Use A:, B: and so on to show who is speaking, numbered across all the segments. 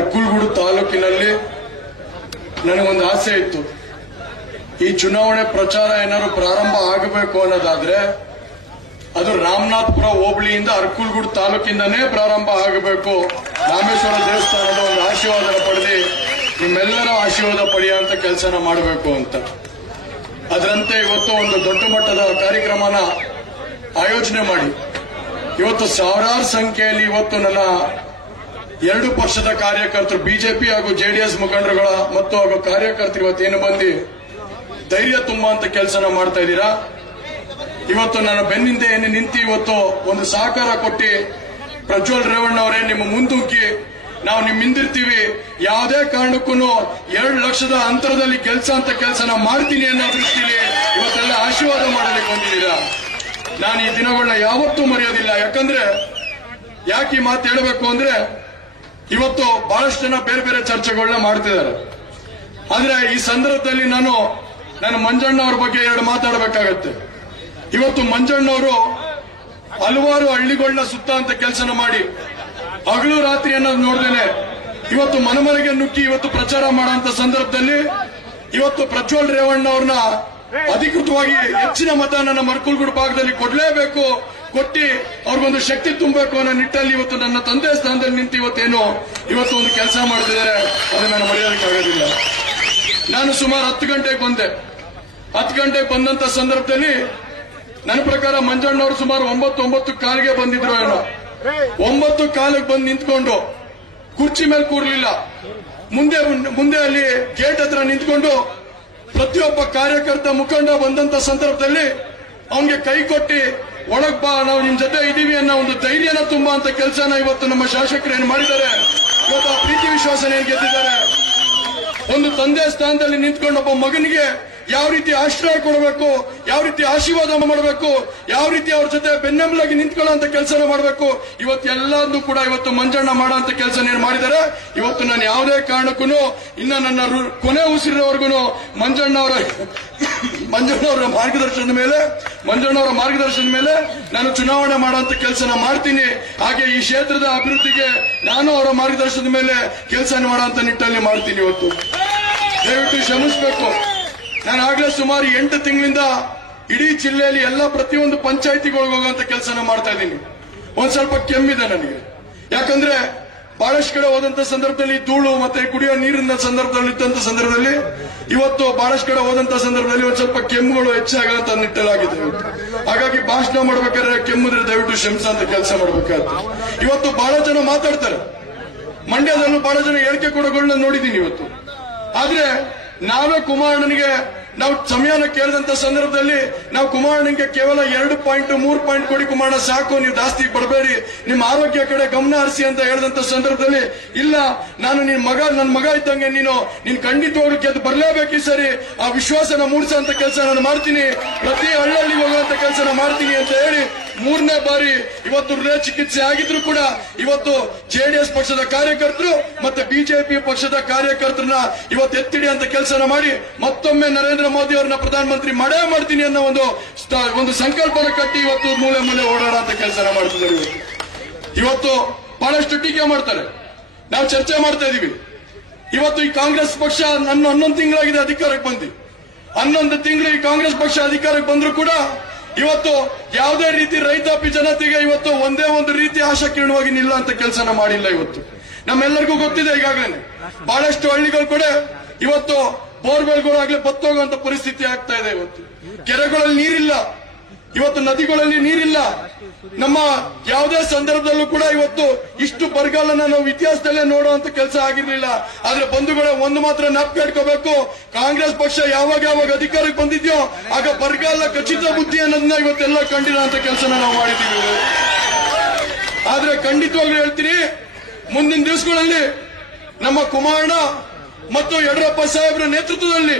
A: ಅರ್ಕುಲ್ಗೂಡು ತಾಲೂಕಿನಲ್ಲಿ ನನಗೊಂದು ಆಸೆ ಇತ್ತು. ಈ ಚುನಾವಣೆ ಪ್ರಚಾರ ಏನಾದ್ರು ಪ್ರಾರಂಭ ಆಗಬೇಕು ಅನ್ನೋದಾದ್ರೆ ಅದು ರಾಮನಾಥ್ಪುರ ಹೋಬಳಿಯಿಂದ ಅರ್ಕುಲ್ಗೂಡು ತಾಲೂಕಿಂದನೇ ಪ್ರಾರಂಭ ಆಗಬೇಕು. ರಾಮೇಶ್ವರ ದೇವಸ್ಥಾನದ ಒಂದು ಆಶೀರ್ವಾದ ಪಡೆದು ನಿಮ್ಮೆಲ್ಲರ ಆಶೀರ್ವಾದ ಪಡೆಯುವಂತ ಕೆಲಸನ ಮಾಡಬೇಕು ಅಂತ. ಅದರಂತೆ ಇವತ್ತು ಒಂದು ದೊಡ್ಡ ಮಟ್ಟದ ಕಾರ್ಯಕ್ರಮನ ಆಯೋಜನೆ ಮಾಡಿ. ಇವತ್ತು ಸಾವಿರಾರು ಸಂಖ್ಯೆಯಲ್ಲಿ ಇವತ್ತು ನನ್ನ ಎರಡು ಪಕ್ಷದ ಕಾರ್ಯಕರ್ತರು ಬಿಜೆಪಿ ಹಾಗೂ ಜೆಡಿಎಸ್ ಮುಖಂಡರುಗಳ ಮತ್ತು ಹಾಗೂ ಕಾರ್ಯಕರ್ತರು ಇವತ್ತೇನು ಬಂದು ಧೈರ್ಯ ತುಂಬುವಂತ ಕೆಲಸನ ಮಾಡ್ತಾ ಇದ್ದೀರಾ? ಇವತ್ತು ನನ್ನ ಬೆನ್ನಿಂದ ಏನು ನಿಂತು ಇವತ್ತು ಒಂದು ಸಹಕಾರ ಕೊಟ್ಟು ಪ್ರಜ್ವಲ್ ರೇವಣ್ಣ ಅವರೇ ನಿಮ್ಮ ಮುಂದೂಕಿ ನಾವು ನಿಮ್ ಹಿಂದಿರ್ತೀವಿ. ಯಾವುದೇ ಕಾರಣಕ್ಕೂ ಎರಡು ಲಕ್ಷದ ಅಂತರದಲ್ಲಿ ಕೆಲಸ ಅಂತ ಕೆಲಸನ ಮಾಡ್ತೀನಿ ಅನ್ನೋ ದೃಷ್ಟಿಯಲ್ಲಿ ಇವತ್ತೆಲ್ಲ ಆಶೀರ್ವಾದ ಮಾಡಲಿಕ್ಕೆ ಬಂದಿದ್ದೀರಾ? ನಾನು ಈ ದಿನಗಳನ್ನ ಯಾವತ್ತೂ ಮರೆಯೋದಿಲ್ಲ. ಯಾಕಂದ್ರೆ ಯಾಕೆ ಈ ಮಾತು ಹೇಳಬೇಕು ಅಂದ್ರೆ ಇವತ್ತು ಬಹಳಷ್ಟು ಜನ ಬೇರೆ ಬೇರೆ ಚರ್ಚೆಗಳನ್ನ ಮಾಡ್ತಿದ್ದಾರೆ. ಆದ್ರೆ ಈ ಸಂದರ್ಭದಲ್ಲಿ ನಾನು ನನ್ನ ಮಂಜಣ್ಣ ಅವ್ರ ಬಗ್ಗೆ ಎರಡು ಮಾತಾಡಬೇಕಾಗತ್ತೆ. ಇವತ್ತು ಮಂಜಣ್ಣವರು ಹಲವಾರು ಹಳ್ಳಿಗಳನ್ನ ಸುತ್ತ ಅಂತ ಕೆಲಸನ ಮಾಡಿ ಹಗಲು ರಾತ್ರಿ ಅನ್ನೋದು ನೋಡ್ದೇನೆ ಇವತ್ತು ಮನಮನೆಗೆ ನುಗ್ಗಿ ಇವತ್ತು ಪ್ರಚಾರ ಮಾಡುವಂತ ಸಂದರ್ಭದಲ್ಲಿ ಇವತ್ತು ಪ್ರಜ್ವಲ್ ರೇವಣ್ಣ ಅವ್ರನ್ನ ಅಧಿಕೃತವಾಗಿ ಹೆಚ್ಚಿನ ಮತ ನನ್ನ ಮರ್ಕುಲ್ಗುಡ್ ಭಾಗದಲ್ಲಿ ಕೊಡ್ಲೇಬೇಕು ಕೊಟ್ಟಿ ಅವ್ರಿಗೊಂದು ಶಕ್ತಿ ತುಂಬಬೇಕು ಅನ್ನೋ ನಿಟ್ಟಲ್ಲಿ ಇವತ್ತು ನನ್ನ ತಂದೆ ಸ್ಥಾನದಲ್ಲಿ ನಿಂತು ಇವತ್ತೇನು ಇವತ್ತು ಒಂದು ಕೆಲಸ ಮಾಡ್ತಿದ್ದಾರೆ ಅದನ್ನ ನಾನು ಮರೆಯೋದಕ್ಕಾಗೋದಿಲ್ಲ ನಾನು ಸುಮಾರು ಹತ್ತು ಗಂಟೆಗೆ ಬಂದೆ. ಹತ್ತು ಗಂಟೆಗೆ ಬಂದಂತ ಸಂದರ್ಭದಲ್ಲಿ ನನ್ನ ಪ್ರಕಾರ ಮಂಜಣ್ಣವರು ಸುಮಾರು ಒಂಬತ್ತು ಒಂಬತ್ತು ಕಾಲಿಗೆ ಬಂದಿದ್ರು ಏನೋ. ಒಂಬತ್ತು ಕಾಲಿಗೆ ಬಂದು ನಿಂತ್ಕೊಂಡು ಕುರ್ಚಿ ಮೇಲೆ ಕೂರ್ಲಿಲ್ಲ. ಮುಂದೆ ಮುಂದೆ ಅಲ್ಲಿ ಗೇಟ್ ಹತ್ರ ನಿಂತ್ಕೊಂಡು ಪ್ರತಿಯೊಬ್ಬ ಕಾರ್ಯಕರ್ತ ಮುಖಂಡ ಬಂದಂತ ಸಂದರ್ಭದಲ್ಲಿ ಅವನಿಗೆ ಕೈ ಕೊಟ್ಟಿ ಒಳಗ್ ಬಾ ನಾವು ನಿಮ್ ಜೊತೆ ಇದೀವಿ ಅನ್ನೋ ಒಂದು ಧೈರ್ಯನ ತುಂಬಾ ಅಂತ ಕೆಲಸನ ಇವತ್ತು ನಮ್ಮ ಶಾಸಕರು ಏನ್ ಮಾಡಿದ್ದಾರೆ? ಇವತ್ತು ಆ ಪ್ರೀತಿ ವಿಶ್ವಾಸನ ಏನ್ ಗೆದ್ದಿದ್ದಾರೆ? ಒಂದು ತಂದೆ ಸ್ಥಾನದಲ್ಲಿ ನಿಂತ್ಕೊಂಡು ಒಬ್ಬ ಮಗನಿಗೆ ಯಾವ ರೀತಿ ಆಶ್ರಯ ಕೊಡಬೇಕು, ಯಾವ ರೀತಿ ಆಶೀರ್ವಾದ ಮಾಡಬೇಕು, ಯಾವ ರೀತಿ ಅವ್ರ ಜೊತೆ ಬೆನ್ನೆಂಬಲಾಗಿ ನಿಂತ್ಕೊಳ್ಳೋ ಕೆಲಸನ ಮಾಡಬೇಕು, ಇವತ್ತು ಎಲ್ಲದನ್ನು ಕೂಡ ಇವತ್ತು ಮಂಜಣ್ಣ ಮಾಡೋ ಅಂತ ಕೆಲಸ ಏನು ಮಾಡಿದ್ದಾರೆ? ಇವತ್ತು ನಾನು ಯಾವುದೇ ಕಾರಣಕ್ಕೂ ಇನ್ನ ನನ್ನ ಕೊನೆ ಉಸಿರಿನವರೆಗೂ ಮಂಜಣ್ಣ ಅವರ ಮಂಜಣ್ಣ ಅವರ ಮಾರ್ಗದರ್ಶನದ ಮೇಲೆ, ಮಂಜಣ್ಣವರ ಮಾರ್ಗದರ್ಶನದ ಮೇಲೆ ನಾನು ಚುನಾವಣೆ ಮಾಡುವಂತ ಕೆಲಸನ ಮಾಡ್ತೀನಿ. ಹಾಗೆ ಈ ಕ್ಷೇತ್ರದ ಅಭಿವೃದ್ಧಿಗೆ ನಾನು ಅವರ ಮಾರ್ಗದರ್ಶನದ ಮೇಲೆ ಕೆಲಸ ಮಾಡುವಂತ ನಿಟ್ಟಲ್ಲಿ ಮಾಡ್ತೀನಿ ಇವತ್ತು. ದಯವಿಟ್ಟು ಶ್ರಮಿಸಬೇಕು ನಾನು ಆಗ್ಲೇ ಸುಮಾರು ಎಂಟು ತಿಂಗಳಿಂದ ಇಡೀ ಜಿಲ್ಲೆಯಲ್ಲಿ ಎಲ್ಲ ಪ್ರತಿಯೊಂದು ಪಂಚಾಯತಿಗಳಿಗೆ ಹೋಗುವಂತ ಕೆಲಸನ ಮಾಡ್ತಾ ಇದ್ದೀನಿ. ಒಂದ್ ಸ್ವಲ್ಪ ಕೆಮ್ಮಿದೆ ನನಗೆ. ಯಾಕಂದ್ರೆ ಬಹಳಷ್ಟು ಕಡೆ ಹೋದಂತ ಸಂದರ್ಭದಲ್ಲಿ ಧೂಳು ಮತ್ತೆ ಕುಡಿಯೋ ನೀರಿನ ಸಂದರ್ಭದಲ್ಲಿ ಇದ್ದಂತ ಸಂದರ್ಭದಲ್ಲಿ ಇವತ್ತು ಬಹಳಷ್ಟು ಕಡೆ ಹೋದಂತ ಸಂದರ್ಭದಲ್ಲಿ ಒಂದ್ ಸ್ವಲ್ಪ ಕೆಮ್ಮುಗಳು ಹೆಚ್ಚಾಗಂತ ನಿಟ್ಟಲಾಗಿದೆ. ಹಾಗಾಗಿ ಭಾಷಣ ಮಾಡ್ಬೇಕಾದ್ರೆ ಕೆಮ್ಮಿದ್ರೆ ದಯವಿಟ್ಟು ಶ್ರಮಿಸ ಅಂತ ಕೆಲಸ ಮಾಡ್ಬೇಕಾಗುತ್ತೆ. ಇವತ್ತು ಬಹಳ ಜನ ಮಾತಾಡ್ತಾರೆ. ಮಂಡ್ಯದಲ್ಲೂ ಬಹಳ ಜನ ಹೇಳಿಕೆ ಕೊಡೋಗಳನ್ನ ನೋಡಿದ್ದೀನಿ ಇವತ್ತು. ಆದ್ರೆ ನಾವೇ ಕುಮಾರಣ್ಣನಿಗೆ ನಾವು ಸಮಯನ ಕೇಳಿದಂತ ಸಂದರ್ಭದಲ್ಲಿ ನಾವು ಕುಮಾರಣ್ಣನಿಗೆ ಕೇವಲ ಎರಡು ಪಾಯಿಂಟ್ ಮೂರು ಪಾಯಿಂಟ್ ಕೊಡಿ ಕುಮಾರಣ ಸಾಕು, ನೀವು ಜಾಸ್ತಿ ಪಡಬೇಡಿ ನಿಮ್ಮ ಆರೋಗ್ಯ ಕಡೆ ಗಮನ ಹರಿಸಿ ಅಂತ ಹೇಳಿದಂತ ಸಂದರ್ಭದಲ್ಲಿ, ಇಲ್ಲ, ನಾನು ನಿನ್ ಮಗ ನನ್ನ ಮಗ ಇದ್ದಂಗೆ ನೀನು, ನೀನ್ ಖಂಡಿತವಾಗ್ಲೂ ಗೆದ್ದು ಬರ್ಲೇಬೇಕು ಸರಿ. ಆ ವಿಶ್ವಾಸನ ಮೂಡಿಸುವಂತ ಕೆಲಸ ನಾನು ಮಾಡ್ತೀನಿ. ಪ್ರತಿ ಹಳ್ಳಲ್ಲಿ ಹೋಗುವಂತ ಕೆಲಸ ಮಾಡ್ತೀನಿ ಅಂತ ಹೇಳಿ ಮೂರನೇ ಬಾರಿ ಇವತ್ತು ಹೃದಯ ಚಿಕಿತ್ಸೆ ಆಗಿದ್ರು ಕೂಡ ಇವತ್ತು ಜೆಡಿಎಸ್ ಪಕ್ಷದ ಕಾರ್ಯಕರ್ತರು ಮತ್ತೆ ಬಿಜೆಪಿ ಪಕ್ಷದ ಕಾರ್ಯಕರ್ತರನ್ನ ಇವತ್ತು ಎತ್ತಿಡಿ ಅಂತ ಕೆಲಸನ ಮಾಡಿ ಮತ್ತೊಮ್ಮೆ ನರೇಂದ್ರ ಮೋದಿ ಅವರನ್ನ ಪ್ರಧಾನಮಂತ್ರಿ ಮಾಡೇ ಮಾಡ್ತೀನಿ ಅನ್ನೋ ಒಂದು ಒಂದು ಸಂಕಲ್ಪನ ಕಟ್ಟಿ ಇವತ್ತು ಮೂಲೆ ಮೂಲೆ ಓಡಾಡ ಅಂತ ಕೆಲಸನ ಮಾಡ್ತಿದ್ದಾರೆ ಇವತ್ತು ಇವತ್ತು ಬಹಳಷ್ಟು ಟೀಕೆ ಮಾಡ್ತಾರೆ. ನಾವು ಚರ್ಚೆ ಮಾಡ್ತಾ ಇದೀವಿ. ಇವತ್ತು ಈ ಕಾಂಗ್ರೆಸ್ ಪಕ್ಷ ನನ್ನ ಹನ್ನೊಂದು ತಿಂಗಳಾಗಿದೆ ಅಧಿಕಾರಕ್ಕೆ ಬಂದು. ಹನ್ನೊಂದು ತಿಂಗಳು ಈ ಕಾಂಗ್ರೆಸ್ ಪಕ್ಷ ಅಧಿಕಾರಕ್ಕೆ ಬಂದ್ರು ಕೂಡ ಇವತ್ತು ಯಾವುದೇ ರೀತಿ ರೈತಾಪಿ ಜನತೆಗೆ ಇವತ್ತು ಒಂದೇ ಒಂದು ರೀತಿ ಆಶಾಕಿರಣವಾಗಿ ನಿಲ್ಲ ಅಂತ ಕೆಲಸನ ಮಾಡಿಲ್ಲ ಇವತ್ತು. ನಮ್ಮೆಲ್ಲರಿಗೂ ಗೊತ್ತಿದೆ ಈಗಾಗಲೇ ಬಹಳಷ್ಟು ಹಳ್ಳಿಗಳು ಕೂಡ ಇವತ್ತು ಬೋರ್ವೆಲ್ಗಳಾಗ್ಲೇ ಬತ್ತೋಗುವಂತ ಪರಿಸ್ಥಿತಿ ಆಗ್ತಾ ಇದೆ ಇವತ್ತು. ಕೆರೆಗಳಲ್ಲಿ ನೀರಿಲ್ಲ. ಇವತ್ತು ನದಿಗಳಲ್ಲಿ ನೀರಿಲ್ಲ. ನಮ್ಮ ಯಾವುದೇ ಸಂದರ್ಭದಲ್ಲೂ ಕೂಡ ಇವತ್ತು ಇಷ್ಟು ಬರಗಾಲನ ನಾವು ಇತಿಹಾಸದಲ್ಲೇ ನೋಡುವಂತ ಕೆಲಸ ಆಗಿರ್ಲಿಲ್ಲ. ಆದ್ರೆ ಬಂಧುಗಳ ಒಂದು ಮಾತ್ರ ನೆನಪು ಕೇಳ್ಕೋಬೇಕು. ಕಾಂಗ್ರೆಸ್ ಪಕ್ಷ ಯಾವಾಗ ಯಾವಾಗ ಅಧಿಕಾರಕ್ಕೆ ಬಂದಿದ್ಯೋ ಆಗ ಬರಗಾಲ ಖಚಿತ ಬುದ್ಧಿ ಅನ್ನೋದನ್ನ ಇವತ್ತೆಲ್ಲ ಕಂಡಿರೋ ಕೆಲಸನ ನಾವು ಮಾಡಿದ್ದೀವಿ. ಆದ್ರೆ ಖಂಡಿತವಾಗ್ಲೂ ಹೇಳ್ತೀನಿ, ಮುಂದಿನ ದಿವಸಗಳಲ್ಲಿ ನಮ್ಮ ಕುಮಾರಣ್ಣ ಮತ್ತು ಯಡಿಯೂರಪ್ಪ ಸಾಹೇಬರ ನೇತೃತ್ವದಲ್ಲಿ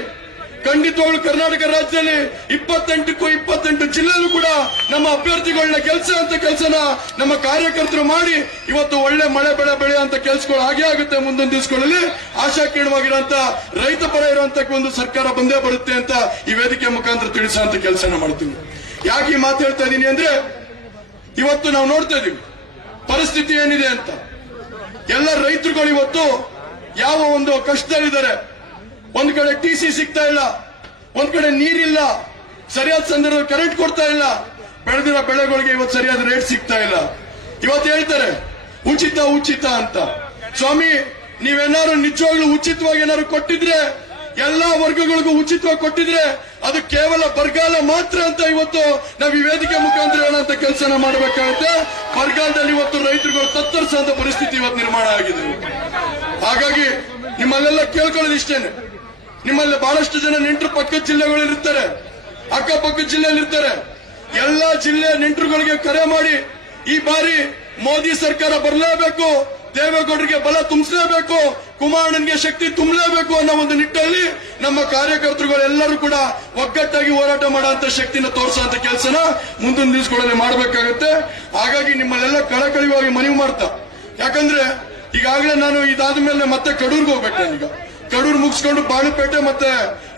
A: ಖಂಡಿತವಾಗ್ಲೂ ಕರ್ನಾಟಕ ರಾಜ್ಯದಲ್ಲಿ ಇಪ್ಪತ್ತೆಂಟಕ್ಕೂ ಇಪ್ಪತ್ತೆಂಟು ಜಿಲ್ಲೆಯಲ್ಲೂ ಕೂಡ ನಮ್ಮ ಅಭ್ಯರ್ಥಿಗಳನ್ನ ಕೆಲಸ ಅಂತ ಕೆಲಸನ ನಮ್ಮ ಕಾರ್ಯಕರ್ತರು ಮಾಡಿ ಇವತ್ತು ಒಳ್ಳೆ ಮಳೆ ಬೆಳೆ ಬೆಳೆಯುವಂತ ಕೆಲಸಗಳು ಹಾಗೆ ಆಗುತ್ತೆ ಮುಂದಿನ ದಿವಸಗಳಲ್ಲಿ. ಆಶಾಕೀರ್ಣವಾಗಿರುವಂತ ರೈತ ಪರ ಇರುವಂತ ಒಂದು ಸರ್ಕಾರ ಬಂದೇ ಬರುತ್ತೆ ಅಂತ ಈ ವೇದಿಕೆ ಮುಖಾಂತರ ತಿಳಿಸುವಂತ ಕೆಲಸನ ಮಾಡ್ತೀವಿ ಯಾಕೆ ಮಾತಾಡ್ತಾ ಇದೀನಿ ಅಂದ್ರೆ ಇವತ್ತು ನಾವು ನೋಡ್ತಾ ಇದೀವಿ ಪರಿಸ್ಥಿತಿ ಏನಿದೆ ಅಂತ. ಎಲ್ಲ ರೈತರುಗಳು ಇವತ್ತು ಯಾವ ಒಂದು ಕಷ್ಟದಲ್ಲಿದ್ದಾರೆ ಒಂದ್ ಕಡೆ ಟಿ ಸಿ ಸಿಗ್ತಾ ಇಲ್ಲ, ಒಂದ್ ಕಡೆ ನೀರಿಲ್ಲ, ಸರಿಯಾದ ಸಂದರ್ಭದಲ್ಲಿ ಕರೆಂಟ್ ಕೊಡ್ತಾ ಇಲ್ಲ. ಬೆಳೆದಿರೋ ಬೆಳೆಗಳಿಗೆ ಇವತ್ತು ಸರಿಯಾದ ರೇಟ್ ಸಿಗ್ತಾ ಇಲ್ಲ. ಇವತ್ತು ಹೇಳ್ತಾರೆ, ಉಚಿತ ಉಚಿತ ಅಂತ. ಸ್ವಾಮಿ ನೀವೇನಾದ್ರು ನಿಜವಾಗ್ಲೂ ಉಚಿತವಾಗಿ ಏನಾದ್ರು ಕೊಟ್ಟಿದ್ರೆ, ಎಲ್ಲಾ ವರ್ಗಗಳಿಗೂ ಉಚಿತವಾಗಿ ಕೊಟ್ಟಿದ್ರೆ, ಅದು ಕೇವಲ ಬರಗಾಲ ಮಾತ್ರ ಅಂತ ಇವತ್ತು ನಾವು ಈ ವೇದಿಕೆ ಮುಖಾಂತರ ಹೇಳೋಂತ ಕೆಲಸನ ಮಾಡಬೇಕಾಗುತ್ತೆ. ಬರಗಾಲದಲ್ಲಿ ಇವತ್ತು ರೈತರುಗಳು ತತ್ತರಿಸುವಂತ ಪರಿಸ್ಥಿತಿ ಇವತ್ತು ನಿರ್ಮಾಣ ಆಗಿದೆ. ಹಾಗಾಗಿ ನಿಮ್ಮಲ್ಲೆಲ್ಲ ಕೇಳ್ಕೊಳ್ಳೋದು ಇಷ್ಟೇನೆ ನಿಮ್ಮಲ್ಲಿ ಬಹಳಷ್ಟು ಜನ ನೆಂಟರು ಪಕ್ಕ ಜಿಲ್ಲೆಗಳಿರ್ತಾರೆ ಅಕ್ಕಪಕ್ಕದ ಜಿಲ್ಲೆಯಲ್ಲಿ ಇರ್ತಾರೆ ಎಲ್ಲಾ ಜಿಲ್ಲೆ ನೆಂಟರುಗಳಿಗೆ ಕರೆ ಮಾಡಿ ಈ ಬಾರಿ ಮೋದಿ ಸರ್ಕಾರ ಬರಲೇಬೇಕು, ದೇವೇಗೌಡರಿಗೆ ಬಲ ತುಂಬಿಸಲೇಬೇಕು, ಕುಮಾರಣ್ಣನ್ಗೆ ಶಕ್ತಿ ತುಂಬಲೇಬೇಕು ಅನ್ನೋ ಒಂದು ನಿಟ್ಟಲ್ಲಿ ನಮ್ಮ ಕಾರ್ಯಕರ್ತರುಗಳೆಲ್ಲರೂ ಕೂಡ ಒಗ್ಗಟ್ಟಾಗಿ ಹೋರಾಟ ಮಾಡುವಂತ ಶಕ್ತಿನ ತೋರಿಸುವಂತ ಕೆಲಸನ ಮುಂದಿನ ದಿವಸಗಳಲ್ಲಿ ಮಾಡಬೇಕಾಗುತ್ತೆ. ಹಾಗಾಗಿ ನಿಮ್ಮಲ್ಲೆಲ್ಲ ಕಳಕಳಿವಾಗಿ ಮನವಿ ಮಾಡ್ತಾ. ಯಾಕಂದ್ರೆ ಈಗಾಗಲೇ ನಾನು ಇದಾದ ಮೇಲೆ ಮತ್ತೆ ಕಡೂರ್ಗೆ ಹೋಗ್ಬೇಕು ನಾನೀಗ ಕಡೂರು ಮುಗಿಸ್ಕೊಂಡು ಬಾಳುಪೇಟೆ ಮತ್ತೆ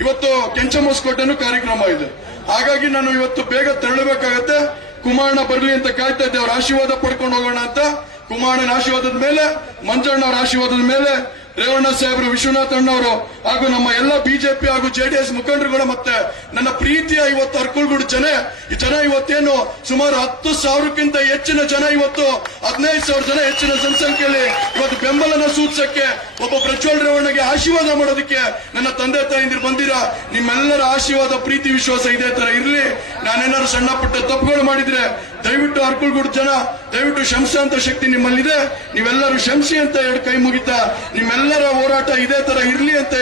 A: ಇವತ್ತು ಕೆಂಚಮೋಸ್ಕೋಟೆನೂ ಕಾರ್ಯಕ್ರಮ ಇದೆ. ಹಾಗಾಗಿ ನಾನು ಇವತ್ತು ಬೇಗ ತೆರಳಬೇಕಾಗತ್ತೆ. ಕುಮಾರಣ್ಣ ಬರಲಿ ಅಂತ ಕಾಯ್ತಾ ಇದ್ದೆ, ಅವ್ರ ಆಶೀರ್ವಾದ ಪಡ್ಕೊಂಡು ಹೋಗೋಣ ಅಂತ. ಕುಮಾರಣ್ಣನ ಆಶೀರ್ವಾದದ ಮೇಲೆ ಮಂಜಣ್ಣ ಅವರ ಆಶೀರ್ವಾದದ ಮೇಲೆ ರೇವಣ್ಣ ಸಾಹೇಬರು ವಿಶ್ವನಾಥ್ ಅಣ್ಣವರು ಹಾಗೂ ನಮ್ಮ ಎಲ್ಲ ಬಿಜೆಪಿ ಹಾಗೂ ಜೆಡಿಎಸ್ ಮುಖಂಡರುಗಳು ಮತ್ತೆ ನನ್ನ ಪ್ರೀತಿಯ ಇವತ್ತು ಅರ್ಕುಲ್ಗುಡು ಜನ, ಈ ಜನ ಇವತ್ತೇನು ಸುಮಾರು ಹತ್ತು ಸಾವಿರಕ್ಕಿಂತ ಹೆಚ್ಚಿನ ಜನ ಇವತ್ತು, ಹದಿನೈದು ಸಾವಿರ ಜನ ಹೆಚ್ಚಿನ ಜನಸಂಖ್ಯೆಯಲ್ಲಿ ಇವತ್ತು ಬೆಂಬಲನ ಸೂಚಿಸಕ್ಕೆ ಒಬ್ಬ ಪ್ರಜ್ವಲ್ ರೇವಣ್ಣಗೆ ಆಶೀರ್ವಾದ ಮಾಡೋದಕ್ಕೆ ನನ್ನ ತಂದೆ ತಾಯಿಂದಿರು ಬಂದಿರಾ. ನಿಮ್ಮೆಲ್ಲರ ಆಶೀರ್ವಾದ, ಪ್ರೀತಿ, ವಿಶ್ವಾಸ ಇದೇ ತರ ಇರಲಿ. ನಾನೇನಾದ್ರು ಸಣ್ಣ ಪುಟ್ಟ ತಪ್ಪುಗಳು ಮಾಡಿದ್ರೆ ದಯವಿಟ್ಟು ಅರ್ಕುಲ್ಗುಡ್ ಜನ, ದಯವಿಟ್ಟು ಶಂಸಂತ ಶಕ್ತಿ ನಿಮ್ಮಲ್ಲಿದೆ. ನೀವೆಲ್ಲರೂ ಶಂಸಿ ಅಂತ ಎರಡು ಕೈ ಮುಗಿತಾ, ನಿಮ್ಮೆಲ್ಲರ ಹೋರಾಟ ಇದೇ ತರ ಇರ್ಲಿ ಅಂತ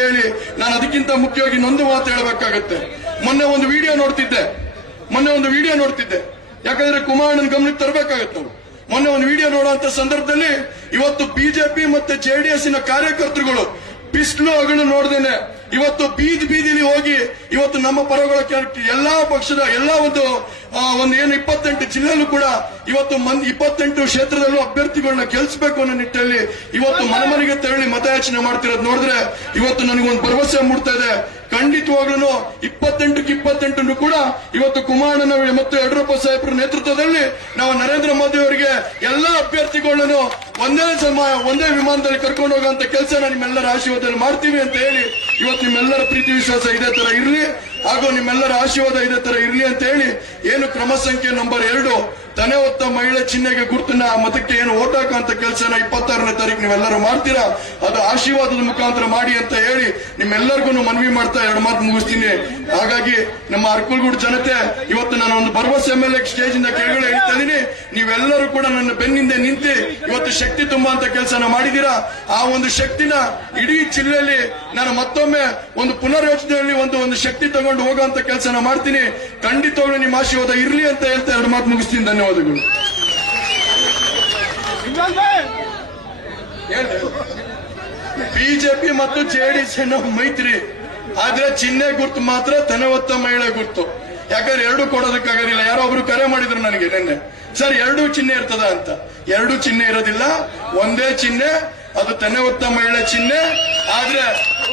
A: ನಾನು ಅದಕ್ಕಿಂತ ಮುಖ್ಯವಾಗಿ ನೊಂದು ಮಾತು ಹೇಳಬೇಕಾಗತ್ತೆ. ಮೊನ್ನೆ ಒಂದು ವಿಡಿಯೋ ನೋಡ್ತಿದ್ದೆ. ಮೊನ್ನೆ ಒಂದು ವಿಡಿಯೋ ನೋಡ್ತಿದ್ದೆ. ಯಾಕಂದ್ರೆ ಕುಮಾರಣ್ಣನ ಗಮನಕ್ಕೆ ತರಬೇಕಾಗತ್ತೆ ನಾವು ಮೊನ್ನೆ ಒಂದು ವಿಡಿಯೋ ನೋಡುವಂತ ಸಂದರ್ಭದಲ್ಲಿ ಇವತ್ತು ಬಿಜೆಪಿ ಮತ್ತೆ ಜೆಡಿಎಸ್ನ ಕಾರ್ಯಕರ್ತರುಗಳು ಬಿಸಿಲು ಅಗಳು ನೋಡ್ದೇನೆ. ಇವತ್ತು ಬೀದಿ ಬೀದಿಲಿ ಹೋಗಿ ಇವತ್ತು ನಮ್ಮ ಪರಗಳ ಎಲ್ಲಾ ಪಕ್ಷದ ಎಲ್ಲಾ ಒಂದು ಒಂದು ಏನು ಇಪ್ಪತ್ತೆಂಟು ಜಿಲ್ಲೆಯಲ್ಲೂ ಕೂಡ ಇವತ್ತು ಇಪ್ಪತ್ತೆಂಟು ಕ್ಷೇತ್ರದಲ್ಲೂ ಅಭ್ಯರ್ಥಿಗಳನ್ನ ಗೆಲ್ಸ್ಬೇಕು ಅನ್ನೋ ನಿಟ್ಟಿನಲ್ಲಿ ಇವತ್ತು ಮನಮನೆಗೆ ತೆರಳಿ ಮತಯಾಚನೆ ಮಾಡ್ತಿರೋದು ನೋಡಿದ್ರೆ ಇವತ್ತು ನನಗೊಂದು ಭರವಸೆ ಮೂಡ್ತಾ ಇದೆ. ಖಂಡಿತವಾಗ್ಲೂ ಇಪ್ಪತ್ತೆಂಟಕ್ಕೆ ಇಪ್ಪತ್ತೆಂಟನ್ನು ಕೂಡ ಇವತ್ತು ಕುಮಾರಣ್ಣನ ಮತ್ತು ಯಡಿಯೂರಪ್ಪ ಸಾಹೇಬರ ನೇತೃತ್ವದಲ್ಲಿ ನಾವು ನರೇಂದ್ರ ಮೋದಿ ಅವರಿಗೆ ಎಲ್ಲಾ ಅಭ್ಯರ್ಥಿಗಳನ್ನು ಒಂದೇ ಸಮ, ಒಂದೇ ವಿಮಾನದಲ್ಲಿ ಕರ್ಕೊಂಡು ಹೋಗುವಂತ ಕೆಲಸ ನಿಮ್ಮೆಲ್ಲರ ಆಶೀರ್ವಾದದಲ್ಲಿ ಮಾಡ್ತೀವಿ ಅಂತ ಹೇಳಿ ಇವತ್ತು ನಿಮ್ಮೆಲ್ಲರ ಪ್ರೀತಿ ವಿಶ್ವಾಸ ಇದೇ ತರ ಇರಲಿ. ಹಾಗೂ ನಿಮ್ಮೆಲ್ಲರ ಆಶೀರ್ವಾದ ಇದೇ ತರ ಇರಲಿ ಅಂತ ಕ್ರಮ ಸಂಖ್ಯೆ ನಂಬರ್ ಎರಡು, ತನೆ ಹೊತ್ತ ಮಹಿಳೆ ಚಿಹ್ನೆಗೆ ಗುರುತನ್ನ ಆ ಮತಕ್ಕೆ ಏನು ಓಟ್ ಹಾಕುವಂತ ಕೆಲಸನ ಇಪ್ಪತ್ತಾರನೇ ತಾರೀಕು ನೀವೆಲ್ಲರೂ ಮಾಡ್ತೀರಾ? ಅದು ಆಶೀರ್ವಾದದ ಮುಖಾಂತರ ಮಾಡಿ ಅಂತ ಹೇಳಿ ನಿಮ್ಮೆಲ್ಲರಿಗೂ ಮನವಿ ಮಾಡ್ತಾ ಎರಡು ಮಾತು ಮುಗಿಸ್ತೀನಿ. ಹಾಗಾಗಿ ನಮ್ಮ ಅರ್ಕುಲ್ಗೂಡ್ ಜನತೆ, ಇವತ್ತು ನಾನು ಒಂದು ಭರವಸೆ ಮೇಲೆ ಸ್ಟೇಜ್ ಇಂದ ಕೆಳಗಡೆ ಹೇಳ್ತಾ ಇದೀನಿ ನೀವೆಲ್ಲರೂ ಕೂಡ ನನ್ನ ಬೆನ್ನಿಂದ ನಿಂತು ಇವತ್ತು ಶಕ್ತಿ ತುಂಬುವಂತ ಕೆಲಸನ ಮಾಡಿದೀರಾ ಆ ಒಂದು ಶಕ್ತಿನ ಇಡೀ ಜಿಲ್ಲೆಯಲ್ಲಿ ನಾನು ಮತ್ತೊಮ್ಮೆ ಒಂದು ಪುನರ್ಯೋಚನೆಯಲ್ಲಿ ಒಂದು ಒಂದು ಶಕ್ತಿ ತಗೊಂಡು ಹೋಗುವಂತ ಕೆಲಸನ ಮಾಡ್ತೀನಿ. ಖಂಡಿತವಾಗ್ಲೂ ನಿಮ್ಮ ಆಶೀರ್ವಾದ ಇರ್ಲಿ ಅಂತ ಹೇಳ್ತಾ ಎರಡು ಮಾತು ಮುಗಿಸ್ತೀನಿ ಧನ್ಯವಾದಗಳು. ಬಿಜೆಪಿ ಮತ್ತು ಜೆಡಿಎಸ್ ಮೈತ್ರಿ ಆದ್ರೆ ಚಿಹ್ನೆ ಗುರ್ತು ಮಾತ್ರ ತನವತ್ತ ಮಹಿಳೆ ಗುರ್ತು. ಯಾಕಂದ್ರೆ ಎರಡು ಕೊಡೋದಕ್ಕಾಗೋದಿಲ್ಲ ಯಾರೋ ಒಬ್ರು ಕರೆ ಮಾಡಿದ್ರು ನನಗೆ ನಿನ್ನೆ. ಸರ್ ಎರಡು ಚಿಹ್ನೆ ಇರ್ತದ ಅಂತ. ಎರಡು ಚಿಹ್ನೆ ಇರೋದಿಲ್ಲ. ಒಂದೇ ಚಿಹ್ನೆ ಅದು ತನವತ್ತ ಮಹಿಳೆ ಚಿಹ್ನೆ. ಆದ್ರೆ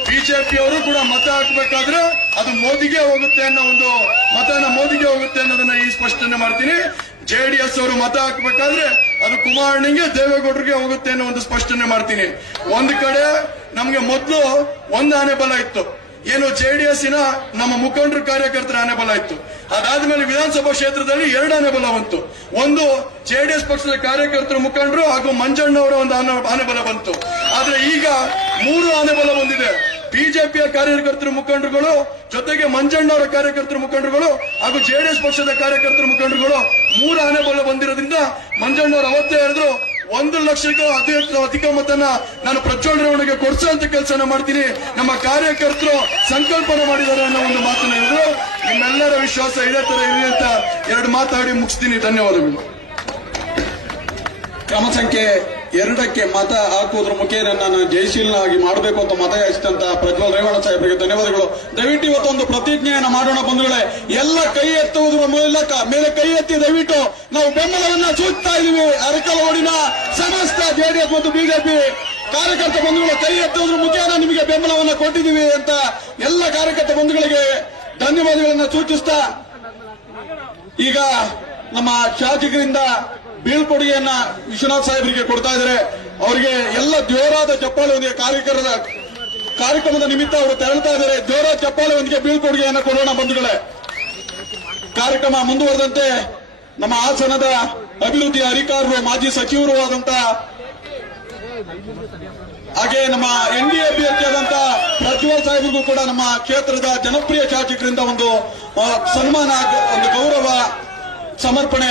A: ಬಿಜೆಪಿ ಅವರು ಕೂಡ ಮತ ಹಾಕ್ಬೇಕಾದ್ರೆ ಅದು ಮೋದಿಗೆ ಹೋಗುತ್ತೆ ಅನ್ನೋ ಒಂದು ಮತನ ಅನ್ನೋದನ್ನ ಈ ಸ್ಪಷ್ಟನೆ ಮಾಡ್ತೀನಿ. ಜೆಡಿಎಸ್ ಅವರು ಮತ ಹಾಕ್ಬೇಕಾದ್ರೆ ಅದು ಕುಮಾರಣ್ಣಿಗೆ ದೇವೇಗೌಡರಿಗೆ ಹೋಗುತ್ತೆ ಅನ್ನೋ ಒಂದು ಸ್ಪಷ್ಟನೆ ಮಾಡ್ತೀನಿ. ಒಂದ್ ಕಡೆ ನಮ್ಗೆ ಮೊದಲು ಒಂದು ಆನೆ ಬಲ ಇತ್ತು. ಏನು ಜೆಡಿಎಸ್ನ ನಮ್ಮ ಮುಖಂಡರು ಕಾರ್ಯಕರ್ತರ ಆನೆ ಬಲ ಇತ್ತು. ಅದಾದ್ಮೇಲೆ ವಿಧಾನಸಭಾ ಕ್ಷೇತ್ರದಲ್ಲಿ ಎರಡು ಆನೆ ಬಲ ಬಂತು. ಒಂದು ಜೆಡಿಎಸ್ ಪಕ್ಷದ ಕಾರ್ಯಕರ್ತರ ಮುಖಂಡರು ಹಾಗೂ ಮಂಜಣ್ಣವರ ಒಂದು ಆನೆ ಬಲ ಬಂತು. ಆದ್ರೆ ಈಗ ಮೂರು ಆನೆ ಬಲ ಬಂದಿದೆ. ಬಿಜೆಪಿಯ ಕಾರ್ಯಕರ್ತರ ಮುಖಂಡರುಗಳು, ಜೊತೆಗೆ ಮಂಜಣ್ಣವರ ಕಾರ್ಯಕರ್ತರ ಮುಖಂಡರುಗಳು ಹಾಗೂ ಜೆಡಿಎಸ್ ಪಕ್ಷದ ಕಾರ್ಯಕರ್ತರ ಮುಖಂಡರುಗಳು ಮೂರು ಆನೆ ಬಲ ಬಂದಿರೋದ್ರಿಂದ ಮಂಜಣ್ಣವರು ಅವತ್ತೇ ಹೇಳಿದ್ರು, ಒಂದು ಲಕ್ಷಕ್ಕೂ ಅತಿ ಅಧಿಕ ಮತನ ನಾನು ಪ್ರಜ್ವಲ್ ರೇವಣ್ಣಿಗೆ ಕೊಡಿಸುವಂತ ಕೆಲಸನ ಮಾಡ್ತೀನಿ. ನಮ್ಮ ಕಾರ್ಯಕರ್ತರು ಸಂಕಲ್ಪನೆ ಮಾಡಿದ್ದಾರೆ ಅನ್ನೋ ಒಂದು ಮಾತನ್ನ ಹೇಳಿದ್ರು. ನಿಮ್ಮೆಲ್ಲರ ವಿಶ್ವಾಸ ಇದೇ ತರ ಇರಲಿ ಅಂತ ಎರಡು ಮಾತಾಡಿ ಮುಗಿಸ್ತೀನಿ. ಧನ್ಯವಾದಗಳು.
B: ಕ್ರಮ ಎರಡಕ್ಕೆ ಮತ ಹಾಕುವುದರ ಮುಖೇನ ನಾನು ಜಯಶೀಲನಾಗಿ ಮಾಡಬೇಕು ಅಂತ ಮತ ಯಾಚಿಸಿದಂತ ಪ್ರಜ್ವಲ್ ರೇವಣ್ಣ ಸಾಹೇಬರಿಗೆ ಧನ್ಯವಾದಗಳು. ದಯವಿಟ್ಟು ಇವತ್ತೊಂದು ಪ್ರತಿಜ್ಞೆಯನ್ನು ಮಾಡೋಣ ಬಂಧುಗಳೇ. ಎಲ್ಲ ಕೈ ಎತ್ತುವುದರ ಮೂಲಕ ಮೇಲೆ ಕೈ ಎತ್ತಿ ದಯವಿಟ್ಟು ನಾವು ಬೆಂಬಲವನ್ನ ಸೂಚಿಸ್ತಾ ಇದೀವಿ ಅರಕಲೋಡಿನ ಸಮಸ್ತ ಜೆಡಿಎಸ್ ಮತ್ತು ಬಿಜೆಪಿ ಕಾರ್ಯಕರ್ತ ಬಂಧುಗಳ, ಕೈ ಎತ್ತುವುದರ ಮುಖೇನ ನಿಮಗೆ ಬೆಂಬಲವನ್ನ ಕೊಟ್ಟಿದ್ದೀವಿ ಅಂತ ಎಲ್ಲ ಕಾರ್ಯಕರ್ತ ಬಂಧುಗಳಿಗೆ ಧನ್ಯವಾದಗಳನ್ನ ಸೂಚಿಸ್ತಾ ಈಗ ನಮ್ಮ ಶಾಸಕರಿಂದ ಬೀಳ್ಕೊಡುಗೆಯನ್ನ ವಿಶ್ವನಾಥ್ ಸಾಹೇಬರಿಗೆ ಕೊಡ್ತಾ ಇದ್ದಾರೆ. ಅವರಿಗೆ ಎಲ್ಲ ಜೋರಾದ ಚಪ್ಪಾಳೆಯೊಂದಿಗೆ ಕಾರ್ಯಕ್ರಮದ ಕಾರ್ಯಕ್ರಮದ ನಿಮಿತ್ತ ಅವರು ತೆರಳ್ತಾ ಇದ್ದಾರೆ. ಜೋರಾದ ಚಪ್ಪಾಳೆಯೊಂದಿಗೆ ಬೀಳ್ಕೊಡುಗೆಯನ್ನು ಕೊಡೋಣ ಬಂಧುಗಳೇ. ಕಾರ್ಯಕ್ರಮ ಮುಂದುವರೆದಂತೆ ನಮ್ಮ ಹಾಸನದ ಅಭಿವೃದ್ಧಿ ಅಧಿಕಾರರು ಮಾಜಿ ಸಚಿವರು ಆದಂತ ಹಾಗೆ ನಮ್ಮ ಎನ್ ಡಿ ಅಭ್ಯರ್ಥಿಯಾದಂತ ಪ್ರಜ್ವಲ್ ಸಾಹೇಬ್ರಿಗೂ ಕೂಡ ನಮ್ಮ ಕ್ಷೇತ್ರದ ಜನಪ್ರಿಯ ಶಾಸಕರಿಂದ ಒಂದು ಸನ್ಮಾನ, ಒಂದು ಗೌರವ, ಸಮರ್ಪಣೆ